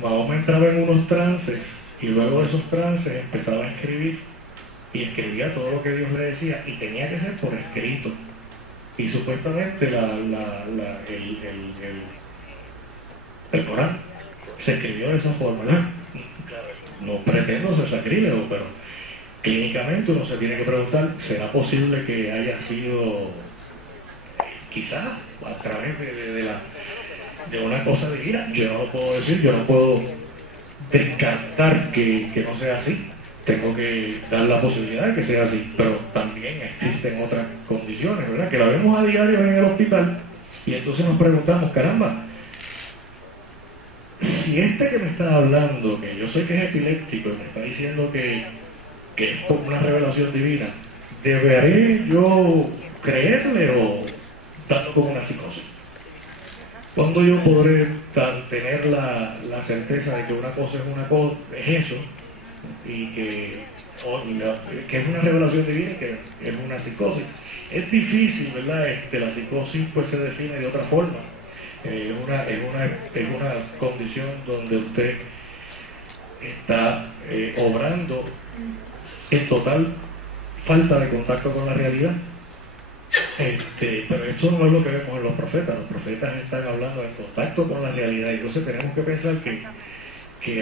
Mahoma entraba en unos trances y luego de esos trances empezaba a escribir y escribía todo lo que Dios le decía y tenía que ser por escrito. Y supuestamente el Corán se escribió de esa forma, ¿no? No pretendo ser sacrílego, pero clínicamente uno se tiene que preguntar, ¿será posible que haya sido quizás a través de una cosa divina? Yo no lo puedo decir, yo no puedo descartar que no sea así. Tengo que dar la posibilidad de que sea así, pero también existen otras condiciones, ¿verdad? Que la vemos a diario en el hospital y entonces nos preguntamos, caramba, si este que me está hablando, que yo sé que es epiléptico y me está diciendo que es por una revelación divina, ¿deberé yo creerle o darlo como una psicosis? ¿Cuándo yo podré tener la certeza de que una cosa es eso y que es una revelación divina y que es una psicosis? Es difícil, ¿verdad? La psicosis pues se define de otra forma. Es una condición donde usted está obrando en total falta de contacto con la realidad. Pero eso no es lo que vemos en los profetas. Los profetas están hablando en contacto con la realidad, y entonces tenemos que pensar que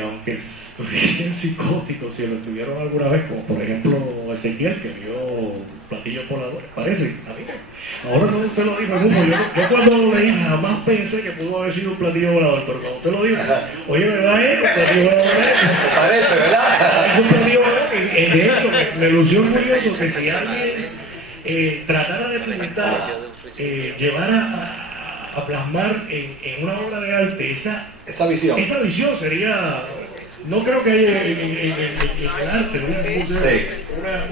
aunque estuviesen psicóticos, si lo estuvieron alguna vez, como por ejemplo Ezequiel, que vio platillos voladores, parece, a mí no. Ahora cuando usted lo dijo, yo cuando lo leí jamás pensé que pudo haber sido un platillo volador, pero cuando usted lo dijo, oye, ¿verdad? Un platillo volador. Parece, ¿verdad? Es un platillo volador. De hecho, me lució curioso que si alguien tratara de pintar, llevar a plasmar en una obra de arte esa visión sería, no creo que haya en el arte,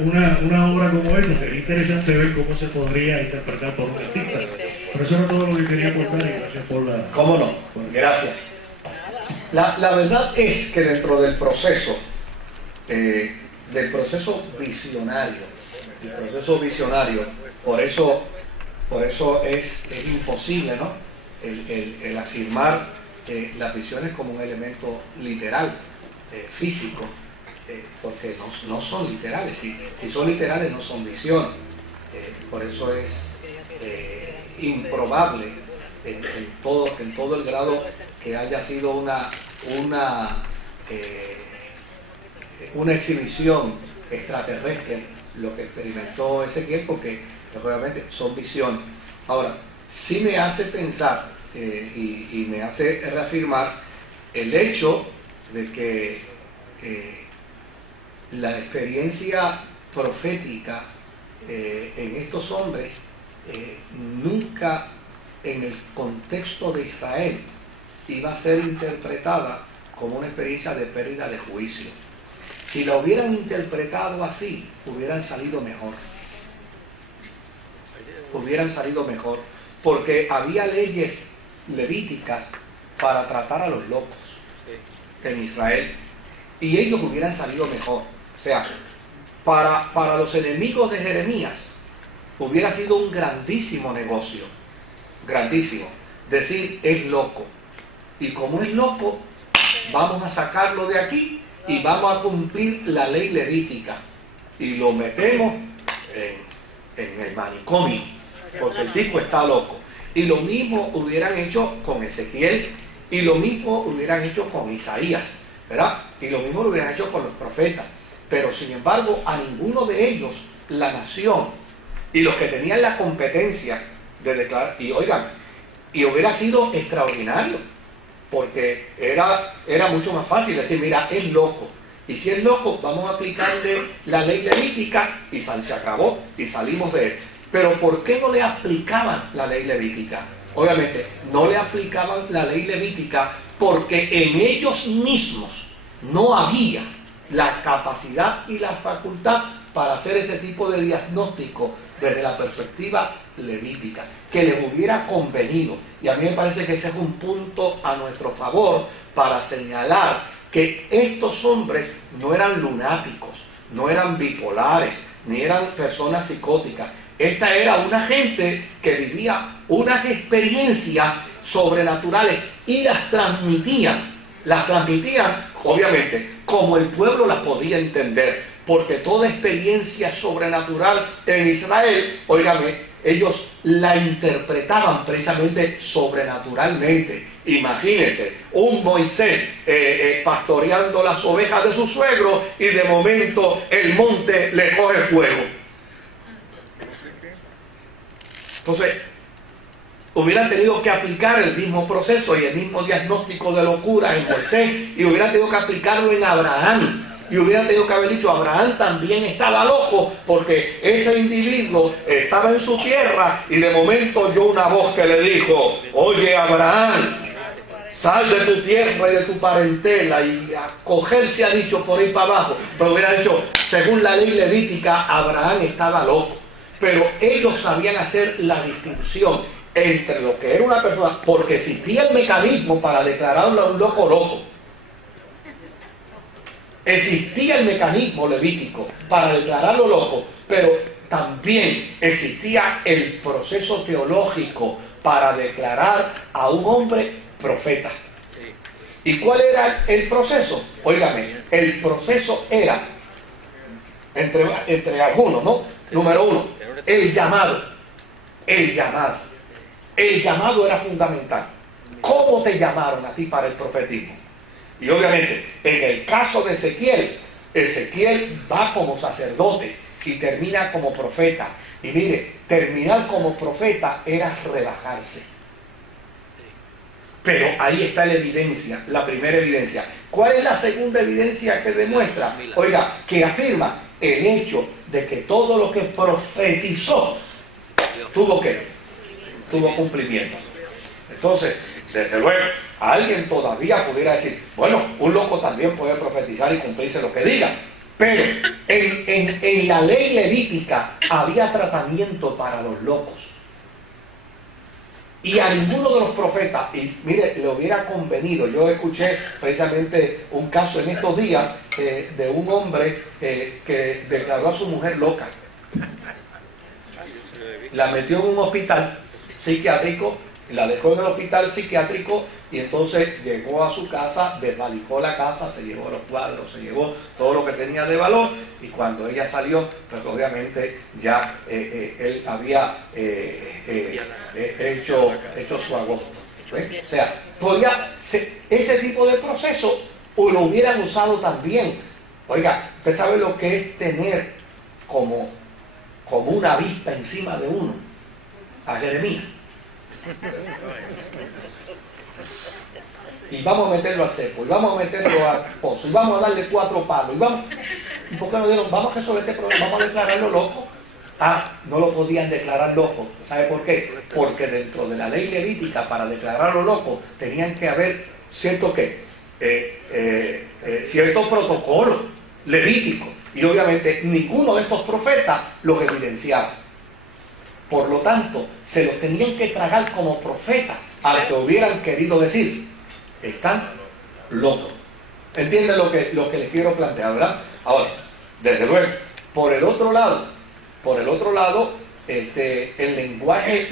una obra como esa, sería interesante ver cómo se podría interpretar por un artista. Pero eso era todo lo que quería contar, y gracias por la... ¿Cómo no? Gracias. La verdad es que dentro del proceso visionario, por eso es imposible, ¿no? El afirmar las visiones como un elemento literal, físico, porque no son literales. Si son literales, no son visiones. Por eso es improbable en todo el grado que haya sido una exhibición extraterrestre lo que experimentó Ezequiel, porque realmente son visiones. Ahora, sí me hace pensar y me hace reafirmar el hecho de que la experiencia profética en estos hombres nunca en el contexto de Israel iba a ser interpretada como una experiencia de pérdida de juicio. Si la hubieran interpretado así, hubieran salido mejor, porque había leyes levíticas para tratar a los locos en Israel, y ellos hubieran salido mejor. O sea, para los enemigos de Jeremías hubiera sido un grandísimo negocio, grandísimo, decir es loco, y como es loco, vamos a sacarlo de aquí y vamos a cumplir la ley levítica y lo metemos en el manicomio porque el tipo está loco. Y lo mismo hubieran hecho con Ezequiel, y lo mismo hubieran hecho con Isaías, ¿verdad? Y lo mismo lo hubieran hecho con los profetas. Pero sin embargo, a ninguno de ellos la nación y los que tenían la competencia de declarar, y oigan, y hubiera sido extraordinario, porque era mucho más fácil decir, mira, es loco, y si es loco, vamos a aplicarle la ley levítica y se acabó, y salimos de él. Pero ¿por qué no le aplicaban la ley levítica? Obviamente, no le aplicaban la ley levítica porque en ellos mismos no había la capacidad y la facultad para hacer ese tipo de diagnóstico desde la perspectiva levítica, que les hubiera convenido. Y a mí me parece que ese es un punto a nuestro favor para señalar que estos hombres no eran lunáticos, no eran bipolares, ni eran personas psicóticas. Esta era una gente que vivía unas experiencias sobrenaturales y las transmitía las transmitían, obviamente, como el pueblo las podía entender, porque toda experiencia sobrenatural en Israel, óigame, ellos la interpretaban precisamente sobrenaturalmente. Imagínense, un Moisés pastoreando las ovejas de su suegro y de momento el monte le coge fuego. Entonces, hubieran tenido que aplicar el mismo proceso y el mismo diagnóstico de locura en Moisés, y hubieran tenido que aplicarlo en Abraham, y hubieran tenido que haber dicho: Abraham también estaba loco, porque ese individuo estaba en su tierra y de momento oyó una voz que le dijo: oye, Abraham, sal de tu tierra y de tu parentela, y acogerse ha dicho por ahí para abajo. Pero hubiera dicho, según la ley levítica, Abraham estaba loco. Pero ellos sabían hacer la distinción entre lo que era una persona, porque existía el mecanismo para declararlo a un loco loco. Existía el mecanismo levítico para declararlo loco, pero también existía el proceso teológico para declarar a un hombre profeta. ¿Y cuál era el proceso? Óigame, el proceso era, entre algunos, ¿no? Número uno, el llamado. El llamado. El llamado era fundamental. ¿Cómo te llamaron a ti para el profetismo? Y obviamente, en el caso de Ezequiel, Ezequiel va como sacerdote y termina como profeta. Y mire, terminar como profeta era rebajarse. Pero ahí está la evidencia, la primera evidencia. ¿Cuál es la segunda evidencia que demuestra? Oiga, que afirma el hecho de que todo lo que profetizó tuvo cumplimiento. Entonces, desde luego, alguien todavía pudiera decir, bueno, un loco también puede profetizar y cumplirse lo que diga. Pero en la ley levítica había tratamiento para los locos. Y a ninguno de los profetas, y mire, le hubiera convenido. Yo escuché precisamente un caso en estos días de un hombre que declaró a su mujer loca. La metió en un hospital psiquiátrico, la dejó en el hospital psiquiátrico, y entonces llegó a su casa, desvalijó la casa, se llevó los cuadros, se llevó todo lo que tenía de valor, y cuando ella salió, pues obviamente ya él había hecho su agosto. ¿Ven? O sea, ese tipo de proceso lo hubieran usado también. Oiga, usted sabe lo que es tener como una vista encima de uno a Jeremías. Y vamos a meterlo al cepo, y vamos a meterlo al pozo, y vamos a darle 4 palos, y ¿por qué no dijeron, vamos a resolver este problema, vamos a declararlo loco? No lo podían declarar loco. ¿Sabe por qué? Porque dentro de la ley levítica, para declararlo loco, tenían que haber cierto protocolo levítico, y obviamente ninguno de estos profetas los evidenciaba. Por lo tanto, se los tenían que tragar como profetas al que hubieran querido decir: están locos. ¿Entienden lo que les quiero plantear, verdad? Ahora, desde luego, por el otro lado, el lenguaje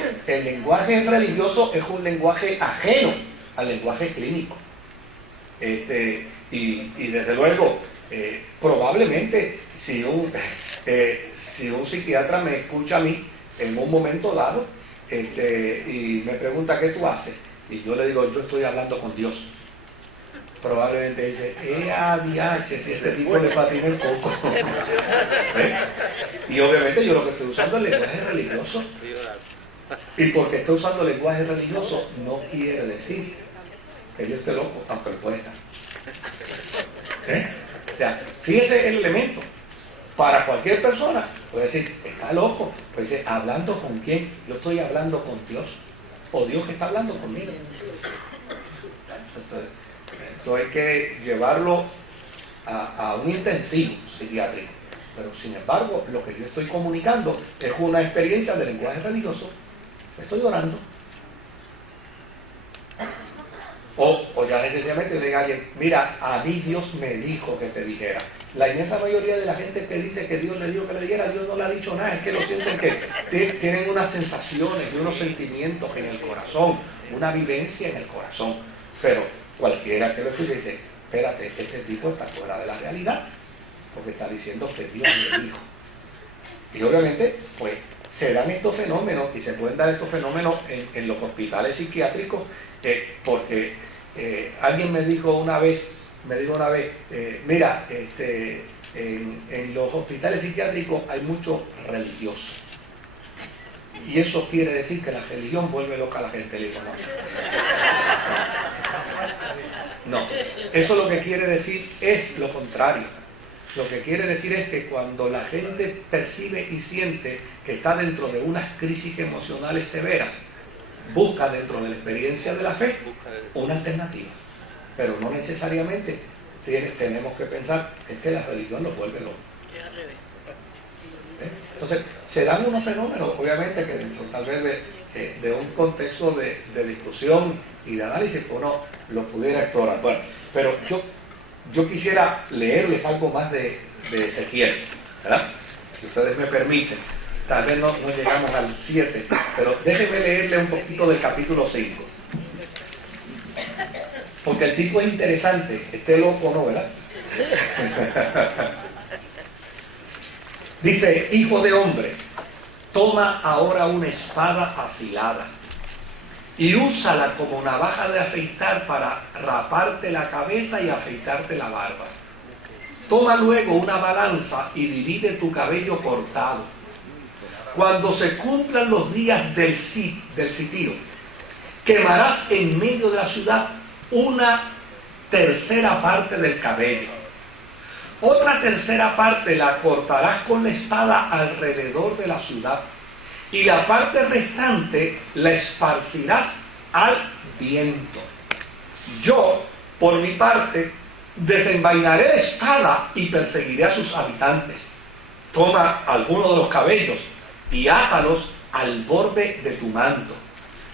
religioso es un lenguaje ajeno al lenguaje clínico. Y desde luego, probablemente si un psiquiatra me escucha a mí en un momento dado y me pregunta ¿qué tú haces? Y yo le digo, yo estoy hablando con Dios. Probablemente dice, si este tipo le patina el coco. Y obviamente yo lo que estoy usando es lenguaje religioso. Y porque estoy usando lenguaje religioso no quiere decir que yo esté loco, aunque lo pueda estar. O sea, fíjese el elemento. Para cualquier persona puede decir, está loco. Pues dice, ¿hablando con quién? Yo estoy hablando con Dios. O Dios está hablando conmigo. Esto hay que llevarlo a un intensivo psiquiátrico. Pero sin embargo, lo que yo estoy comunicando es una experiencia de lenguaje religioso. Estoy orando. O ya necesariamente le diga a alguien, mira, a mí Dios me dijo que te dijera. La inmensa mayoría de la gente que dice que Dios le dijo que le dijera, Dios no le ha dicho nada. Es que lo sienten que tienen unas sensaciones y unos sentimientos en el corazón, una vivencia en el corazón. Pero cualquiera que lo escuche dice, espérate, este tipo está fuera de la realidad, porque está diciendo que Dios le dijo. Y obviamente, pues, se dan estos fenómenos, y se pueden dar estos fenómenos en los hospitales psiquiátricos, porque alguien me dijo una vez, mira, en los hospitales psiquiátricos hay muchos religiosos. Y eso quiere decir que la religión vuelve loca a la gente. Le digo, no. No, eso lo que quiere decir es lo contrario. Lo que quiere decir es que cuando la gente percibe y siente que está dentro de unas crisis emocionales severas, busca dentro de la experiencia de la fe una alternativa. Pero no necesariamente tenemos que pensar que la religión nos vuelve locos. Entonces, se dan unos fenómenos, obviamente, que dentro tal vez de un contexto de discusión y de análisis, uno lo pudiera explorar. Bueno, pero yo quisiera leerles algo más de Ezequiel, ¿verdad? Si ustedes me permiten. Tal vez no llegamos al 7, pero déjenme leerle un poquito del capítulo 5. Porque el tipo es interesante, esté loco o no, ¿verdad? Dice, hijo de hombre, toma ahora una espada afilada y úsala como navaja de afeitar para raparte la cabeza y afeitarte la barba. Toma luego una balanza y divide tu cabello cortado. Cuando se cumplan los días del sitio, quemarás en medio de la ciudad una tercera parte del cabello. Otra tercera parte la cortarás con la espada alrededor de la ciudad, y la parte restante la esparcirás al viento. Yo, por mi parte, desenvainaré la espada y perseguiré a sus habitantes. Toma algunos de los cabellos y átalos al borde de tu manto.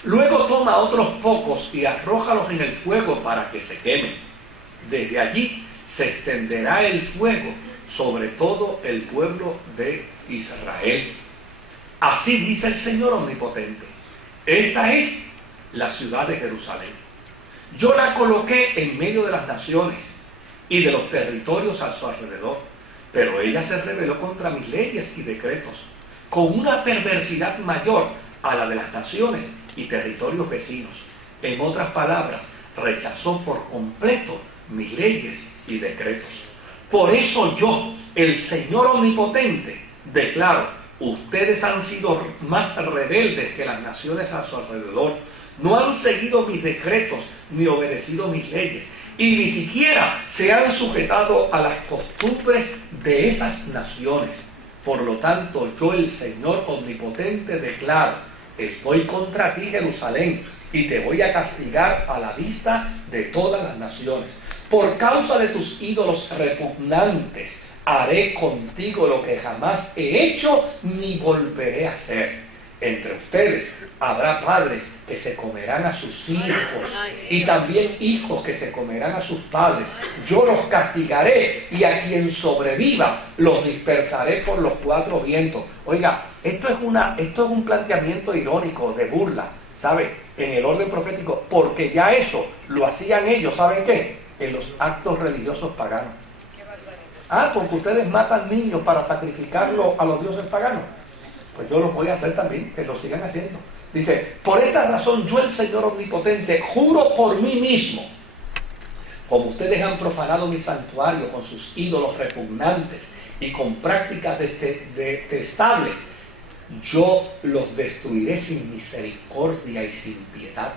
Luego toma otros pocos y arrójalos en el fuego para que se quemen. Desde allí se extenderá el fuego sobre todo el pueblo de Israel. Así dice el Señor Omnipotente. Esta es la ciudad de Jerusalén. Yo la coloqué en medio de las naciones y de los territorios a su alrededor, pero ella se rebeló contra mis leyes y decretos, con una perversidad mayor a la de las naciones y territorios vecinos. En otras palabras, rechazó por completo mis leyes y decretos. Por eso yo, el Señor Omnipotente, declaro, ustedes han sido más rebeldes que las naciones a su alrededor. No han seguido mis decretos ni obedecido mis leyes, y ni siquiera se han sujetado a las costumbres de esas naciones. Por lo tanto, yo, el Señor Omnipotente, declaro, estoy contra ti, Jerusalén, y te voy a castigar a la vista de todas las naciones. Por causa de tus ídolos repugnantes, haré contigo lo que jamás he hecho ni volveré a hacer. Entre ustedes habrá padres que se comerán a sus hijos y también hijos que se comerán a sus padres. Yo los castigaré y a quien sobreviva los dispersaré por los cuatro vientos. Oiga, esto es un planteamiento irónico, de burla, ¿sabe? En el orden profético, porque ya eso lo hacían ellos, ¿saben qué? En los actos religiosos paganos. Porque ustedes matan niños para sacrificarlo a los dioses paganos. Pues yo lo voy a hacer también, que lo sigan haciendo. Dice, por esta razón yo, el Señor Omnipotente, juro por mí mismo, como ustedes han profanado mi santuario con sus ídolos repugnantes y con prácticas detestables, yo los destruiré sin misericordia y sin piedad.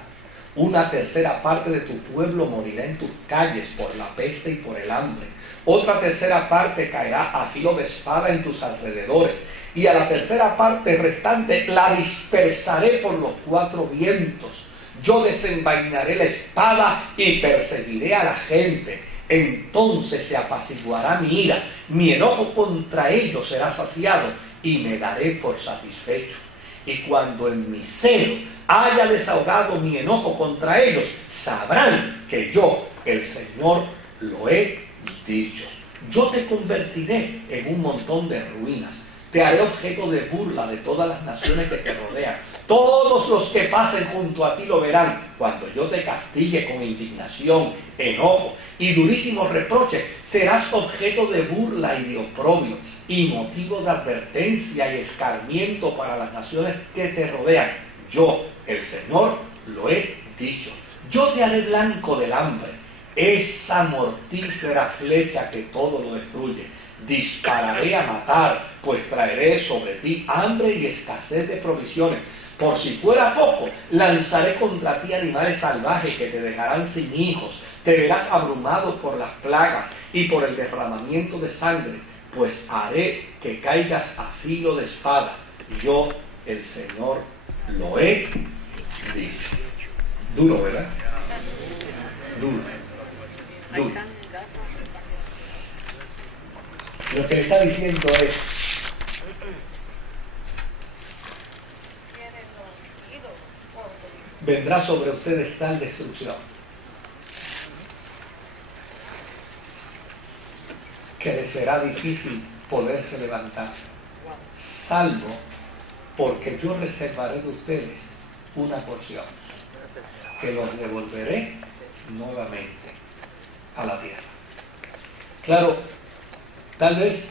Una tercera parte de tu pueblo morirá en tus calles por la peste y por el hambre. Otra tercera parte caerá a filo de espada en tus alrededores. Y a la tercera parte restante la dispersaré por los cuatro vientos. Yo desenvainaré la espada y perseguiré a la gente. Entonces se apaciguará mi ira. Mi enojo contra ellos será saciado y me daré por satisfecho. Y cuando en mi celo haya desahogado mi enojo contra ellos, sabrán que yo, el Señor, lo he dicho. Yo te convertiré en un montón de ruinas. Te haré objeto de burla de todas las naciones que te rodean. Todos los que pasen junto a ti lo verán. Cuando yo te castigue con indignación, enojo y durísimos reproches, serás objeto de burla y de oprobio, y motivo de advertencia y escarmiento para las naciones que te rodean. Yo, el Señor, lo he dicho. Yo te haré blanco del hambre, esa mortífera flecha que todo lo destruye. Dispararé a matar, pues traeré sobre ti hambre y escasez de provisiones. Por si fuera poco, lanzaré contra ti animales salvajes que te dejarán sin hijos. Te verás abrumado por las plagas y por el derramamiento de sangre, pues haré que caigas a filo de espada. Yo, el Señor, lo he dicho. Duro, ¿verdad? Duro. Duro. Lo que le está diciendo es: vendrá sobre ustedes tal destrucción que les será difícil poderse levantar, salvo porque yo reservaré de ustedes una porción, que los devolveré nuevamente a la tierra. Claro, tal vez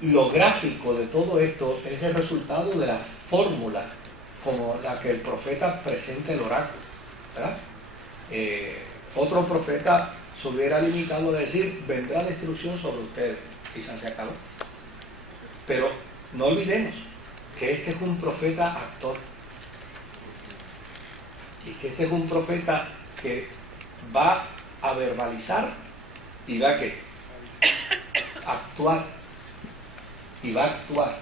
lo gráfico de todo esto es el resultado de la fórmula como la que el profeta presenta el oráculo, ¿verdad? Otro profeta se hubiera limitado a decir: vendrá destrucción sobre ustedes, quizás se acabó. Pero no olvidemos que este es un profeta actor, y que este es un profeta que va a verbalizar y va a ¿qué? Actuar, y va a actuar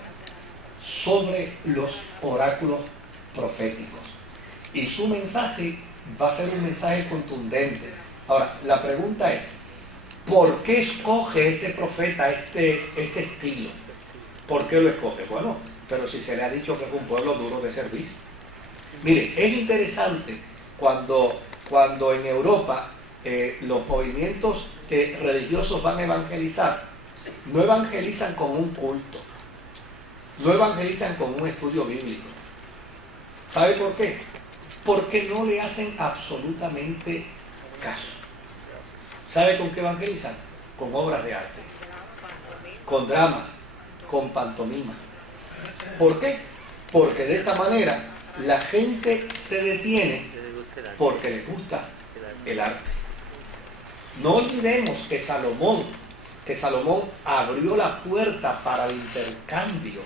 sobre los oráculos proféticos, y su mensaje va a ser un mensaje contundente. Ahora, la pregunta es: ¿por qué escoge este profeta este estilo? ¿Por qué lo escoge? Bueno, pero si se le ha dicho que es un pueblo duro de servir. Mire, es interesante cuando en Europa los movimientos religiosos van a evangelizar, no evangelizan con un culto, no evangelizan con un estudio bíblico. ¿Sabe por qué? Porque no le hacen absolutamente caso. ¿Sabe con qué evangelizan? Con obras de arte, con dramas, con pantomima. ¿Por qué? Porque de esta manera la gente se detiene porque le gusta el arte. No olvidemos que Salomón abrió la puerta para el intercambio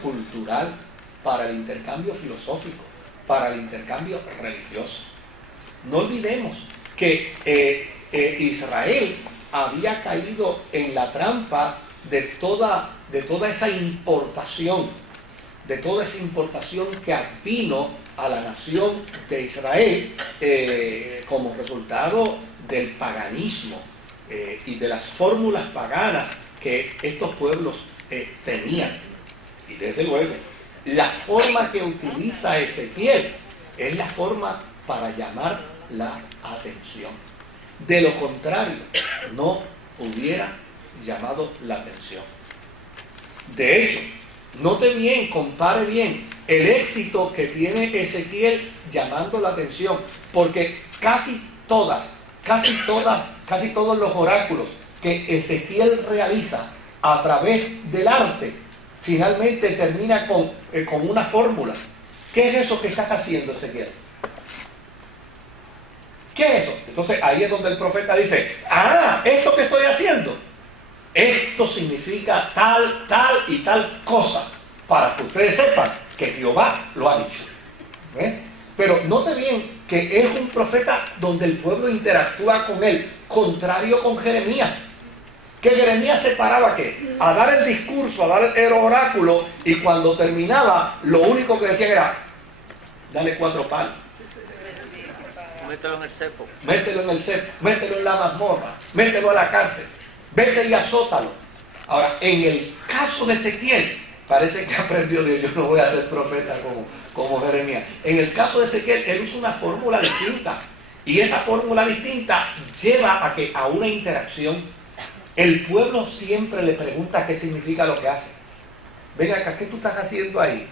cultural, para el intercambio filosófico, para el intercambio religioso. No olvidemos que Israel había caído en la trampa de toda esa importación que vino a la nación de Israel como resultado del paganismo y de las fórmulas paganas que estos pueblos tenían. Y desde luego, la forma que utiliza Ezequiel es la forma para llamar la atención. De lo contrario, no hubiera llamado la atención. De hecho, note bien, compare bien el éxito que tiene Ezequiel llamando la atención, porque casi todos los oráculos que Ezequiel realiza a través del arte, finalmente termina con una fórmula. ¿Qué es eso que estás haciendo, Ezequiel? ¿Qué es eso? Entonces ahí es donde el profeta dice: esto que estoy haciendo, esto significa tal y tal cosa, para que ustedes sepan que Jehová lo ha dicho. ¿Ves? Pero note bien que es un profeta donde el pueblo interactúa con él, contrario con Jeremías. Que Jeremías se paraba ¿qué? A dar el discurso, a dar el oráculo, y cuando terminaba, lo único que decían era: dale 4 palos. Mételo en el cepo. Mételo en el cepo, mételo en la mazmorra, mételo a la cárcel, vete y azótalo. Ahora, en el caso de Ezequiel, parece que aprendió de yo no voy a ser profeta como Jeremías. En el caso de Ezequiel, él usa una fórmula distinta. Y esa fórmula distinta lleva a una interacción. El pueblo siempre le pregunta qué significa lo que hace. Ven acá, ¿qué tú estás haciendo ahí?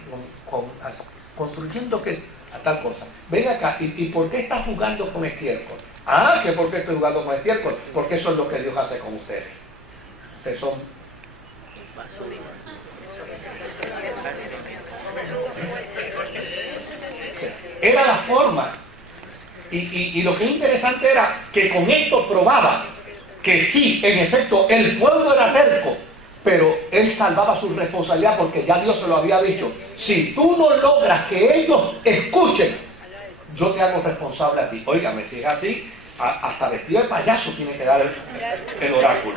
Construyendo qué, a tal cosa. Ven acá, ¿y por qué estás jugando con estiércol? Ah, que por qué estoy jugando con estiércol, porque eso es lo que Dios hace con ustedes. Ustedes son... Era la forma. Y lo que es interesante era que con esto probaba que sí, en efecto, el pueblo era terco, pero él salvaba su responsabilidad porque ya Dios se lo había dicho. Si tú no logras que ellos escuchen, yo te hago responsable a ti. Óigame, si es así, hasta vestido de payaso tiene que dar el oráculo.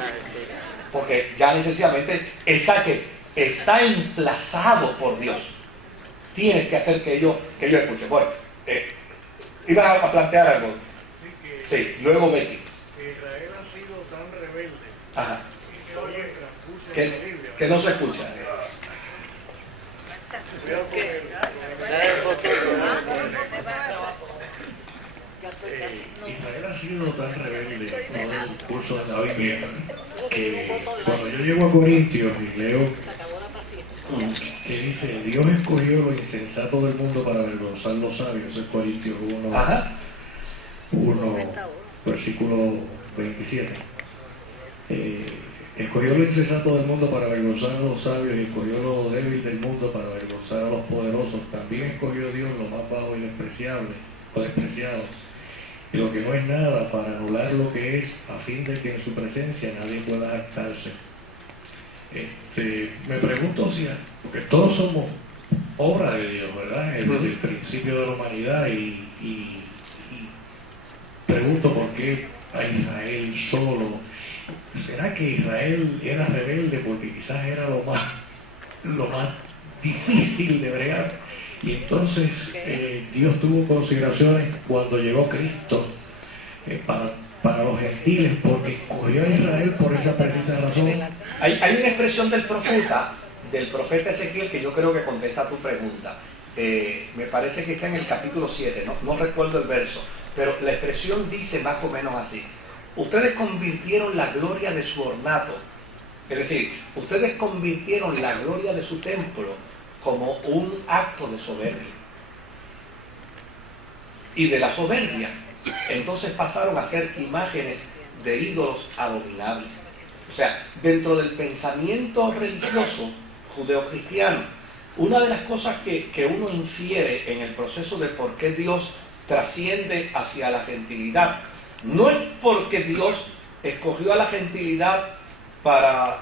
Porque ya necesariamente está emplazado por Dios. Tienes que hacer que ellos escuchen. Bueno, ibas a plantear algo. Sí, luego Betty. Israel ha sido tan rebelde. Ajá. Que Que no se escucha. cuidado con el Israel ha sido tan rebelde todo el curso de la Biblia que cuando yo llego a Corintios y leo que dice Dios escogió lo insensato del mundo para avergonzar los sabios, es Corintios 1, versículo 27. Escogió lo insensato del mundo para avergonzar a los sabios y escogió lo débil del mundo para avergonzar a los poderosos. También escogió Dios lo más bajo y despreciado, y lo que no es nada para anular lo que es, a fin de que en su presencia nadie pueda jactarse. Me pregunto si, porque todos somos obra de Dios, ¿verdad? El principio de la humanidad y pregunto por qué a Israel solo. ¿Será que Israel era rebelde porque quizás era lo más difícil de bregar? Y entonces Dios tuvo consideraciones cuando llegó Cristo para los gentiles, porque escogió a Israel por esa precisa razón. Hay una expresión del profeta Ezequiel, que yo creo que contesta tu pregunta. Me parece que está en el capítulo 7, no recuerdo el verso, pero la expresión dice más o menos así: ustedes convirtieron la gloria de su ornato, es decir, ustedes convirtieron la gloria de su templo como un acto de soberbia. Y de la soberbia, entonces pasaron a ser imágenes de ídolos abominables. O sea, dentro del pensamiento religioso judeocristiano, una de las cosas que uno infiere en el proceso de por qué Dios trasciende hacia la gentilidad, no es porque Dios escogió a la gentilidad para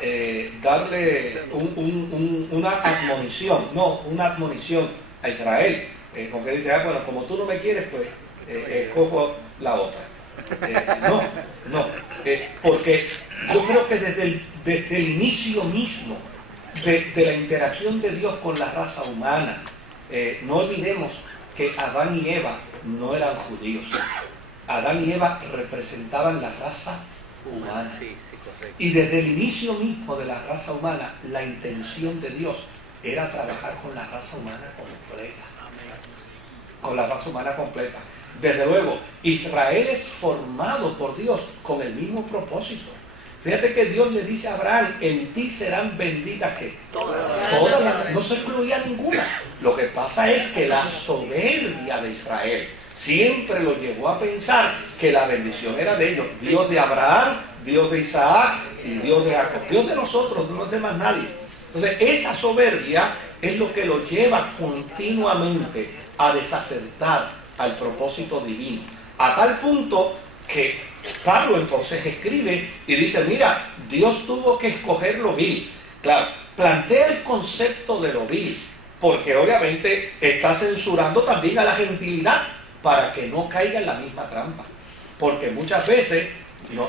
darle una admonición, no, una admonición a Israel, porque dice, bueno, como tú no me quieres, pues escojo la otra. No, porque yo creo que desde el inicio mismo de la interacción de Dios con la raza humana, no olvidemos que Adán y Eva no eran judíos. Adán y Eva representaban la raza humana. Y desde el inicio mismo de la raza humana, la intención de Dios era trabajar con la raza humana completa. Con la raza humana completa. Desde luego, Israel es formado por Dios con el mismo propósito. Fíjate que Dios le dice a Abraham, en ti serán benditas que todas, no se excluía ninguna. Lo que pasa es que la soberbia de Israel siempre lo llevó a pensar que la bendición era de ellos. Dios de Abraham, Dios de Isaac y Dios de Jacob. Dios de nosotros, no es de más nadie. Entonces esa soberbia es lo que lo lleva continuamente a desacertar al propósito divino. A tal punto que Pablo entonces escribe y dice, mira, Dios tuvo que escoger lo vil. Claro, plantea el concepto de lo vil, porque obviamente está censurando también a la gentilidad para que no caiga en la misma trampa. Porque muchas veces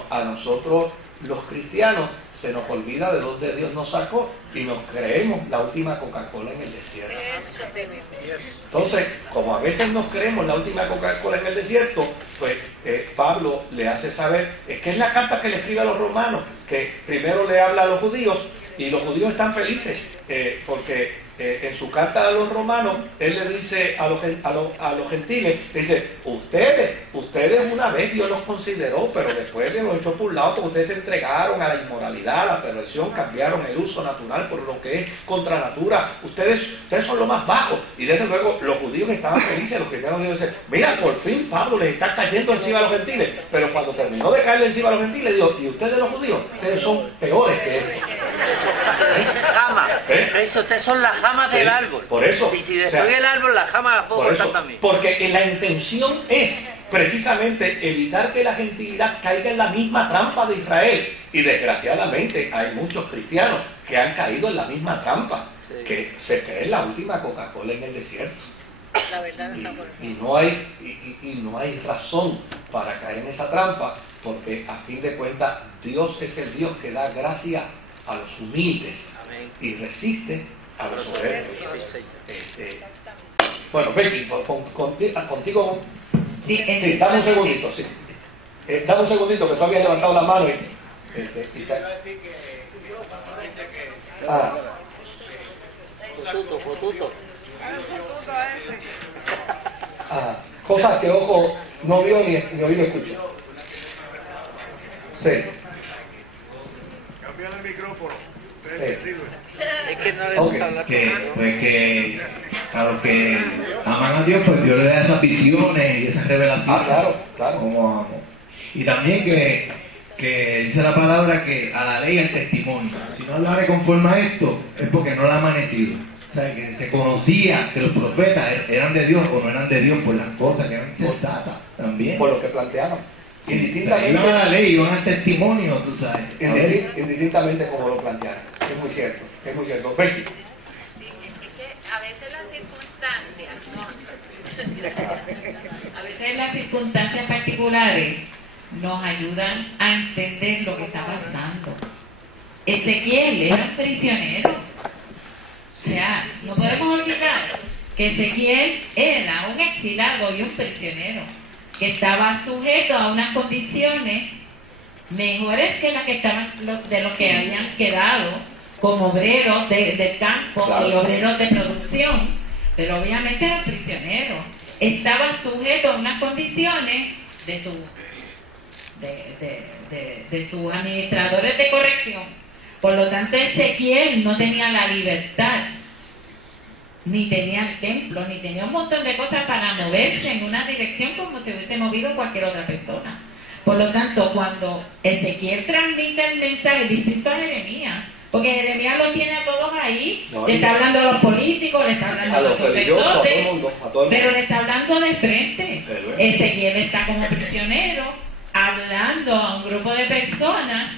a nosotros los cristianos se nos olvida de dónde Dios nos sacó y nos creemos la última Coca-Cola en el desierto. Entonces, como a veces nos creemos la última Coca-Cola en el desierto, pues Pablo le hace saber, que es la carta que le escribe a los romanos, que primero le habla a los judíos, y los judíos están felices porque en su carta a los romanos, él le dice a los gentiles, dice, ustedes una vez Dios los consideró, pero después de los echó por un lado, porque ustedes se entregaron a la inmoralidad, a la perversión, cambiaron el uso natural por lo que es contra natura, ustedes son lo más bajo. Y desde luego los judíos estaban felices, los cristianos dicen, mira, por fin Pablo les está cayendo encima a los gentiles, pero cuando terminó de caerle encima a los gentiles, dijo, y ustedes los judíos, ustedes son peores que estos. Jama. ¿Eh? Eso, ustedes son las jamas del árbol. Por eso. Y si destruye el árbol, las jamas las puedo cortar también. Porque la intención es precisamente evitar que la gentilidad caiga en la misma trampa de Israel. Y desgraciadamente hay muchos cristianos que han caído en la misma trampa, que se creen la última Coca-Cola en el desierto. La verdad está por Y no hay razón para caer en esa trampa, porque a fin de cuentas Dios es el Dios que da gracia a los humildes. Amén. Y resiste a los soberbios. Sí, Bueno, Becky, contigo. Sí, Dame un segundito, sí. Dame un segundito, que tú habías levantado la mano Fotuto. cosas que ojo no vio ni oído escuchó. Sí. Cambiar el micrófono. Es que no le gusta hablar que a los que aman a Dios, pues Dios le da esas visiones y esas revelaciones. Claro. Como amo. Y también que dice la palabra que a la ley el testimonio. Si no hablare conforme a esto, es porque no la ha amanecido. O sea, que se conocía que los profetas eran de Dios o no eran de Dios por las cosas que eran sensatas también. Por lo que planteaban. Indistintamente, iban a la ley, iban al testimonio, tú sabes. Indistintamente como lo plantearon. Es muy cierto. Becky. Es que a veces las circunstancias particulares nos ayudan a entender lo que está pasando. Ezequiel era un prisionero. O sea, no podemos olvidar que Ezequiel era un exilado y un prisionero que estaba sujeto a unas condiciones mejores que las que estaban de los que habían quedado como obreros del campo y obreros de producción, pero obviamente era prisionero. Estaba sujeto a unas condiciones de sus administradores de corrección. Por lo tanto, Ezequiel no tenía la libertad, ni tenía el templo, ni tenía un montón de cosas para moverse en una dirección como se hubiese movido cualquier otra persona. Por lo tanto, cuando Ezequiel transmite el mensaje distinto a Jeremías, porque Jeremías lo tiene a todos ahí, le está hablando a los políticos, le está hablando a los sacerdotes, pero le está hablando de frente. Ezequiel está como prisionero, hablando a un grupo de personas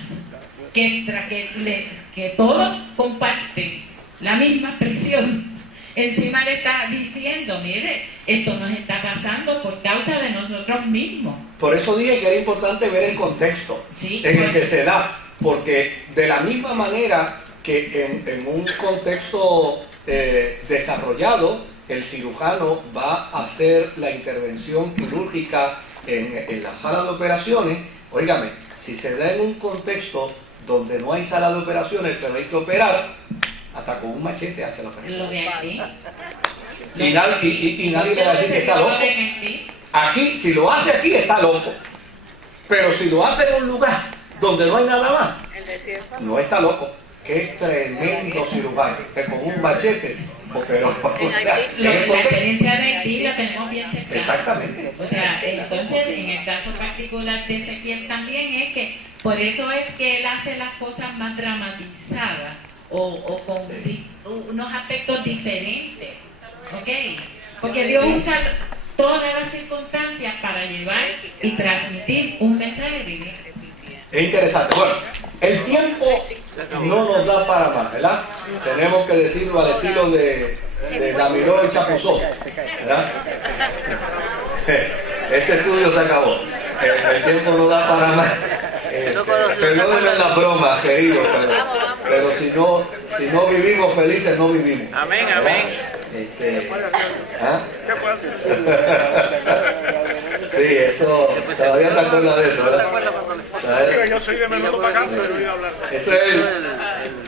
que todos comparten la misma presión. Encima le está diciendo, mire, esto nos está pasando por causa de nosotros mismos. Por eso dije que era importante ver el contexto en el que se da, porque de la misma manera que en un contexto desarrollado, el cirujano va a hacer la intervención quirúrgica en la sala de operaciones. Óigame, si se da en un contexto donde no hay sala de operaciones, pero hay que operar, hasta con un machete hace la operación. Lo de aquí. Y nadie le va a decir que está loco. Aquí, si lo hace aquí, está loco. Pero si lo hace en un lugar donde no hay nada más, no está loco. Es tremendo cirujano, que con un machete, pero la experiencia de Haití la tenemos bien cercana. Exactamente. O sea, entonces, en el caso particular de Ezequiel también es que, por eso es que él hace las cosas más dramatizadas o con unos aspectos diferentes, ¿ok? Porque Dios usa todas las circunstancias para llevar y transmitir un mensaje divino. Es interesante. Bueno, el tiempo no nos da para más, ¿verdad? Tenemos que decirlo al estilo de Damiró el Chapuzón, ¿verdad? Este estudio se acabó. El tiempo no da para más. Perdónenme la broma, queridos, pero si no vivimos felices, no vivimos. Amén, ¿verdad? amén. Sí, eso, todavía te acuerdas de eso, ¿verdad? Yo soy de menudo para acá, pero voy a hablar. Eso es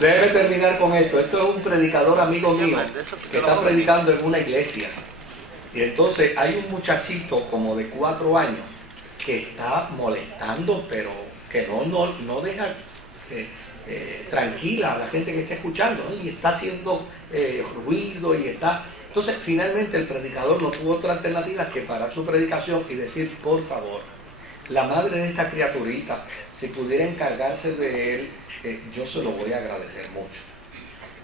déjeme terminar con esto. Esto es un predicador amigo mío que está predicando en una iglesia. Y entonces hay un muchachito como de 4 años que está molestando, pero que no deja tranquila a la gente que está escuchando, ¿no? Y está haciendo ruido y está... Entonces finalmente el predicador no tuvo otra alternativa que parar su predicación y decir, por favor, la madre de esta criaturita, si pudiera encargarse de él, yo se lo voy a agradecer mucho.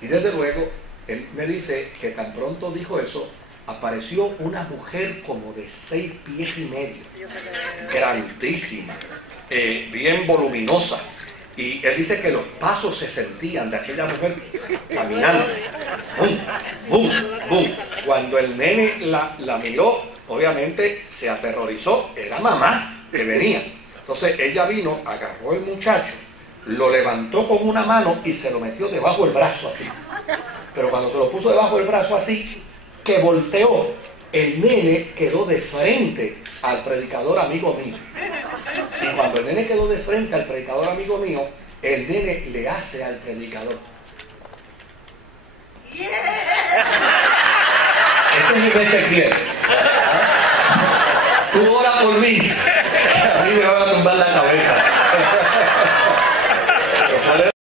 Y desde luego, él me dice que tan pronto dijo eso, apareció una mujer como de 6 pies y medio, grandísima, bien voluminosa. Y él dice que los pasos se sentían de aquella mujer caminando. ¡Bum! ¡Bum! ¡Bum! Cuando el nene la miró, obviamente se aterrorizó. Era mamá que venía. Entonces ella vino, agarró al muchacho, lo levantó con una mano y se lo metió debajo del brazo así. Pero cuando se lo puso debajo del brazo así, que volteó, el nene quedó de frente al predicador amigo mío. Y cuando el nene quedó de frente al predicador amigo mío, el nene le hace al predicador. Ese es mi Ezequiel. Tú ora por mí, a mí me van a tumbar la cabeza.